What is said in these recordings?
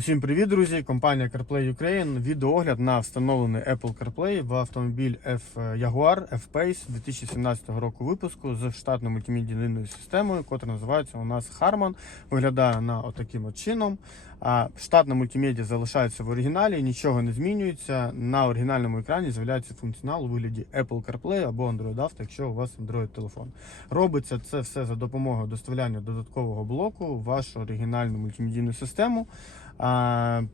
Всім привіт, друзі! Компанія CarPlay Ukraine. Відеоогляд на встановлений Apple CarPlay в автомобіль F Jaguar F-Pace 2017 року випуску з штатною мультимедійною системою, яка називається у нас Harman. Виглядає вона отаким от чином. Штатна мультимедіа залишається в оригіналі, нічого не змінюється. На оригінальному екрані з'являється функціонал у вигляді Apple CarPlay або Android Auto, якщо у вас Android телефон. Робиться це все за допомогою доставляння додаткового блоку в вашу оригінальну мультимедійну систему.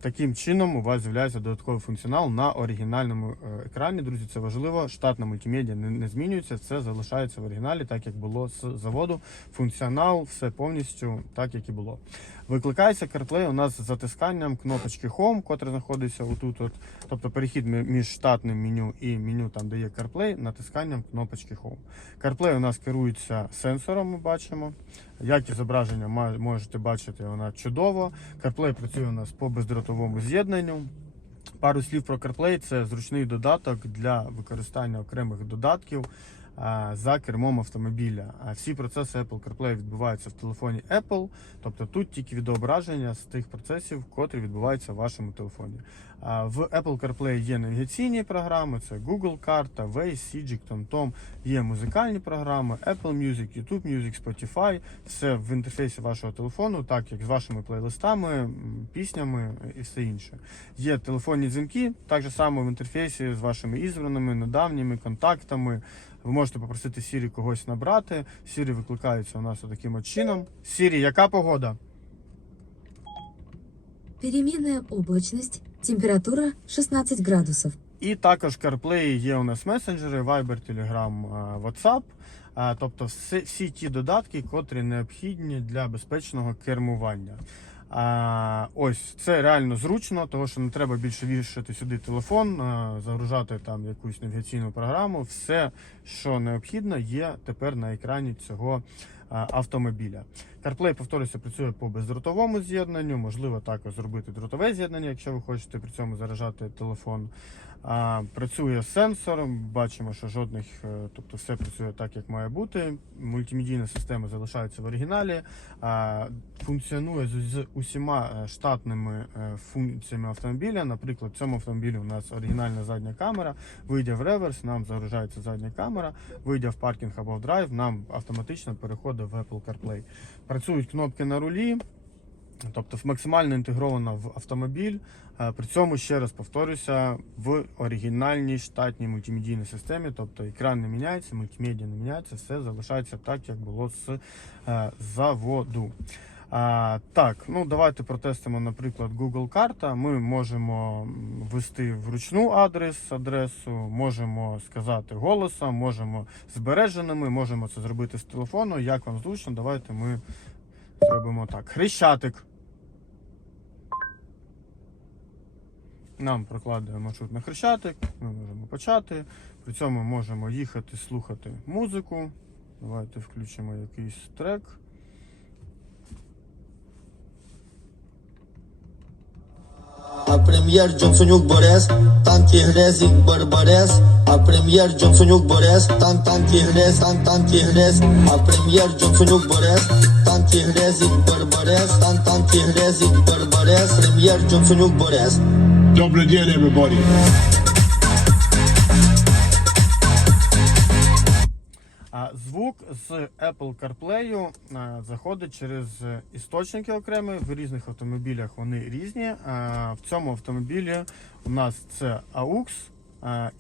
Таким чином у вас з'являється додатковий функціонал на оригінальному е, екрані. Друзі, це важливо. Штатна мультимедіа не змінюється, все залишається в оригіналі, так як було з заводу. Функціонал, все повністю так, як і було. Викликається CarPlay у нас з затисканням кнопочки Home, котра знаходиться отут. От, тобто перехід між штатним меню і меню, там де є CarPlay, натисканням кнопочки Home. CarPlay у нас керується сенсором, ми бачимо. Як зображення можете бачити, вона чудово. CarPlay працює у нас по бездротовому з'єднанню. Пару слів про CarPlay це зручний додаток для використання окремих додатків за кермом автомобіля. А всі процеси Apple CarPlay відбуваються в телефоні Apple, тобто тут тільки відображення з тих процесів, котрі відбуваються в вашому телефоні. В Apple CarPlay є навігаційні програми, це Google карта, Waze, Sijik, TomTom, є музикальні програми, Apple Music, YouTube Music, Spotify, все в інтерфейсі вашого телефону, так як з вашими плейлистами, піснями і все інше. Є телефонні дзвінки, так само в інтерфейсі з вашими ізбраними, недавніми контактами. Ви можете попросити Siri когось набрати. Siri викликається у нас таким чином. Siri, яка погода? Переменная облачность, температура 16 градусов. І також CarPlay є у нас месенджери, Viber, Telegram, а, WhatsApp. Тобто всі, всі ті додатки, котрі необхідні для безпечного кермування. А, ось це реально зручно, тому що не треба більше вішати сюди телефон, загружати там якусь навігаційну програму. Все, що необхідно, є тепер на екрані цього автомобіля. CarPlay, повторюся, працює по бездротовому з'єднанню. Можливо також зробити дротове з'єднання, якщо ви хочете при цьому заряджати телефон. А, Працює сенсор, бачимо, що жодних, е, тобто все працює так, як має бути. Мультимедійна система залишається в оригіналі, функціонує з, з усіма е, штатними е, функціями автомобіля. Наприклад, в цьому автомобілі у нас оригінальна задня камера. Вийде в реверс, нам загружається задня камера, вийде в паркінг або в драйв, нам автоматично переходить в Apple CarPlay. Працюють кнопки на рулі. Тобто максимально інтегрована в автомобіль. Е, При цьому ще раз повторюся в оригінальній штатній мультимедійній системі. Тобто екран не міняється, мультимедіа не міняється, все залишається так, як було з е, заводу. А, так, ну давайте протестимо, наприклад, Google карта. Ми можемо ввести вручну адрес, адресу, можемо сказати голосом, можемо збереженими, можемо це зробити з телефону. Як вам зручно, давайте ми зробимо так. Хрещатик. Нам прокладує маршрут на хрещатик, ми можемо почати. При цьому можемо їхати, слухати музику. Давайте включимо якийсь трек. А прем'єр Джонсонюк Борес, танки Грезік Барбарес, а прем'єр Джонсонюк Борес, тан танки Грез, тан танки Грез, а прем'єр Джонсонюк Борес, танки Грезік Барбарес, тан танки Грезік Барбарес, прем'єр Джонсонюк Борес. Добрый день, everybody. Звук з Apple CarPlay заходить через е, істочники окремі. В різних автомобілях вони різні. В цьому автомобілі у нас це AUX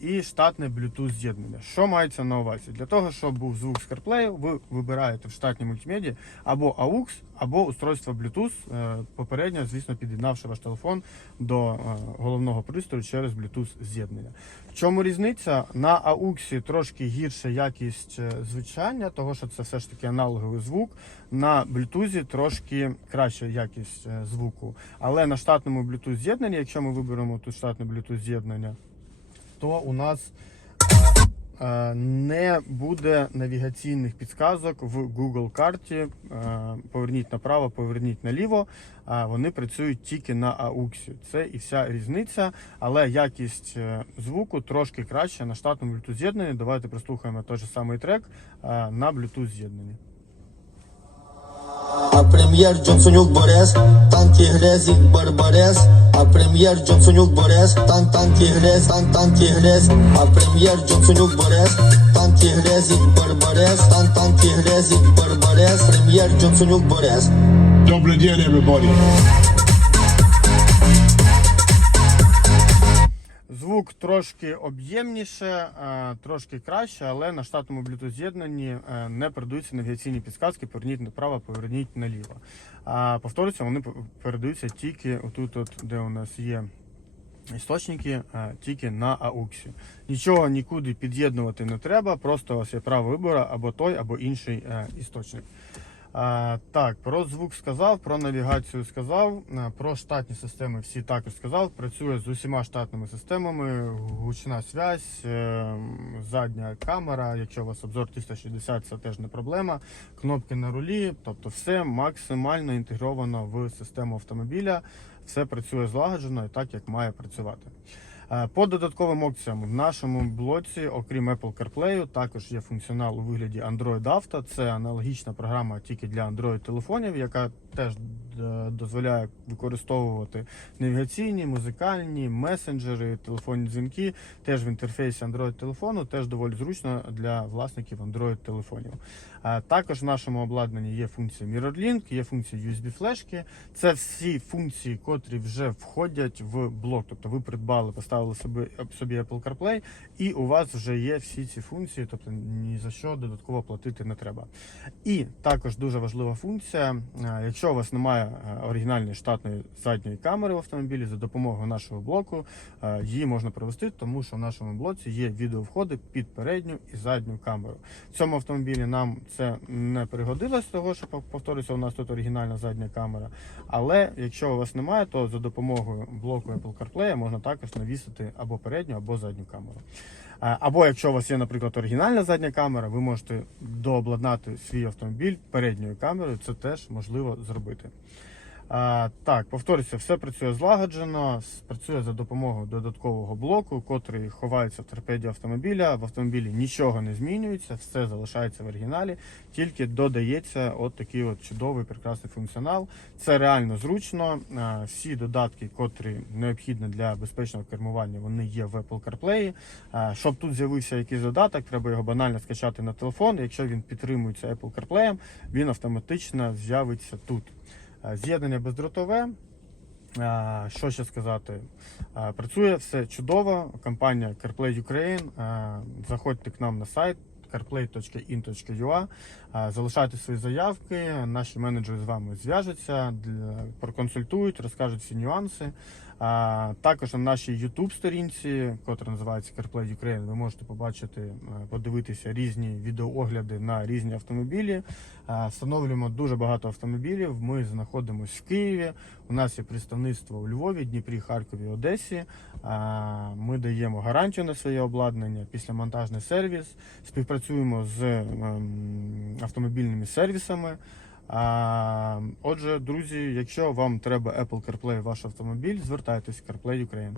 і штатне Bluetooth з'єднання. Що мається на увазі? Для того, щоб був звук з CarPlay, ви вибираєте в штатній мультимедії або AUX, або устройство Bluetooth, е, попередньо, звісно, під'єднавши ваш телефон до е, головного пристрою через Bluetooth з'єднання. В чому різниця? На AUX трошки гірша якість е, звучання, того що це все ж таки аналоговий звук. На Bluetooth трошки краща якість е, звуку. Але на штатному Bluetooth з'єднанні, якщо ми виберемо тут штатне Bluetooth з'єднання, то у нас не буде навігаційних підсказок в Google карті. Поверніть направо, поверніть наліво. Вони працюють тільки на AUX. Це і вся різниця, але якість е, звуку трошки краще на штатному Bluetooth з'єднанні. Давайте прослухаємо той же самий трек на Bluetooth з'єднанні. А прем'єр Джонсонюк Борес, танки Грезік Барбарес, а прем'єр Джонсонюк Борес, танк танки Грез, танк танки Грез, а прем'єр Джонсонюк Борес, танки Грезік Барбарес, танк танки Грезік Барбарес, прем'єр Джонсонюк Борес. Добрый день, everybody. Звук трошки об'ємніше, е, трошки краще, але на штатному Bluetooth з'єднанні е, не передаються навігаційні підсказки, поверніть направо, поверніть наліво. Повторюся, вони передаються тільки отут, от, де у нас є істочники, е, тільки на AUX. Нічого нікуди під'єднувати не треба, просто у вас є право вибору або той, або інший істочник. А, так, про звук сказав, про навігацію сказав, е, про штатні системи всі також сказав. Працює з усіма штатними системами, гучна связь, е, задня камера. Якщо у вас обзор 360, це теж не проблема. Кнопки на рулі, тобто все максимально інтегровано в систему автомобіля. Все працює злагоджено і так, як має працювати. Е, По додатковим опціям в нашому блоці, окрім Apple CarPlay, також є функціонал у вигляді Android Auto. Це аналогічна програма тільки для Android телефонів, яка теж е, дозволяє використовувати навігаційні, музикальні, месенджери, телефонні дзвінки. Теж в інтерфейсі Android телефону, теж доволі зручно для власників Android телефонів. Е, Також в нашому обладнанні є функція MirrorLink, є функція USB флешки. Це всі функції, котрі вже входять в блок. Тобто ви придбали, поставили собі, собі Apple CarPlay, і у вас вже є всі ці функції, тобто ні за що додатково платити не треба. І також дуже важлива функція. е, Якщо у вас немає е, оригінальної штатної задньої камери в автомобілі, за допомогою нашого блоку е, її можна провести, тому що в нашому блоці є відеовходи під передню і задню камеру. В цьому автомобілі нам це не пригодилось, того що повторюся, у нас тут оригінальна задня камера. Але якщо у вас немає, то за допомогою блоку Apple CarPlay можна також навісити або передню, або задню камеру. Е, Або якщо у вас є, наприклад, оригінальна задня камера, ви можете дообладнати свій автомобіль передньою камерою. Це теж можливо зробити. А, так, повторюся, все працює злагоджено, працює за допомогою додаткового блоку, котрий ховається в торпеді автомобіля. В автомобілі нічого не змінюється, все залишається в оригіналі, тільки додається от такий от чудовий прекрасний функціонал. Це реально зручно. А, Всі додатки, котрі необхідні для безпечного кермування, вони є в Apple CarPlay. А, Щоб тут з'явився якийсь додаток, треба його банально скачати на телефон. Якщо він підтримується Apple CarPlay, він автоматично з'явиться тут. Е, З'єднання бездротове. Е, Що ще сказати? Е, Працює все чудово. Компанія CarPlay Ukraine. Заходьте к нам на сайт carplay.in.ua, залишайте свої заявки. Наші менеджери з вами зв'яжуться, проконсультують, розкажуть всі нюанси. А, також на нашій YouTube сторінці, котра називається CarPlay Ukraine, ви можете побачити, е, подивитися різні відеоогляди на різні автомобілі. А, Встановлюємо дуже багато автомобілів. Ми знаходимося в Києві. У нас є представництво у Львові, Дніпрі, Харкові, Одесі. А, Ми даємо гарантію на своє обладнання, післямонтажний сервіс. Співпрацюємо з ем, автомобільними сервісами. А, отже, друзі, якщо вам треба Apple CarPlay ваш автомобіль, звертайтесь в CarPlay Ukraine.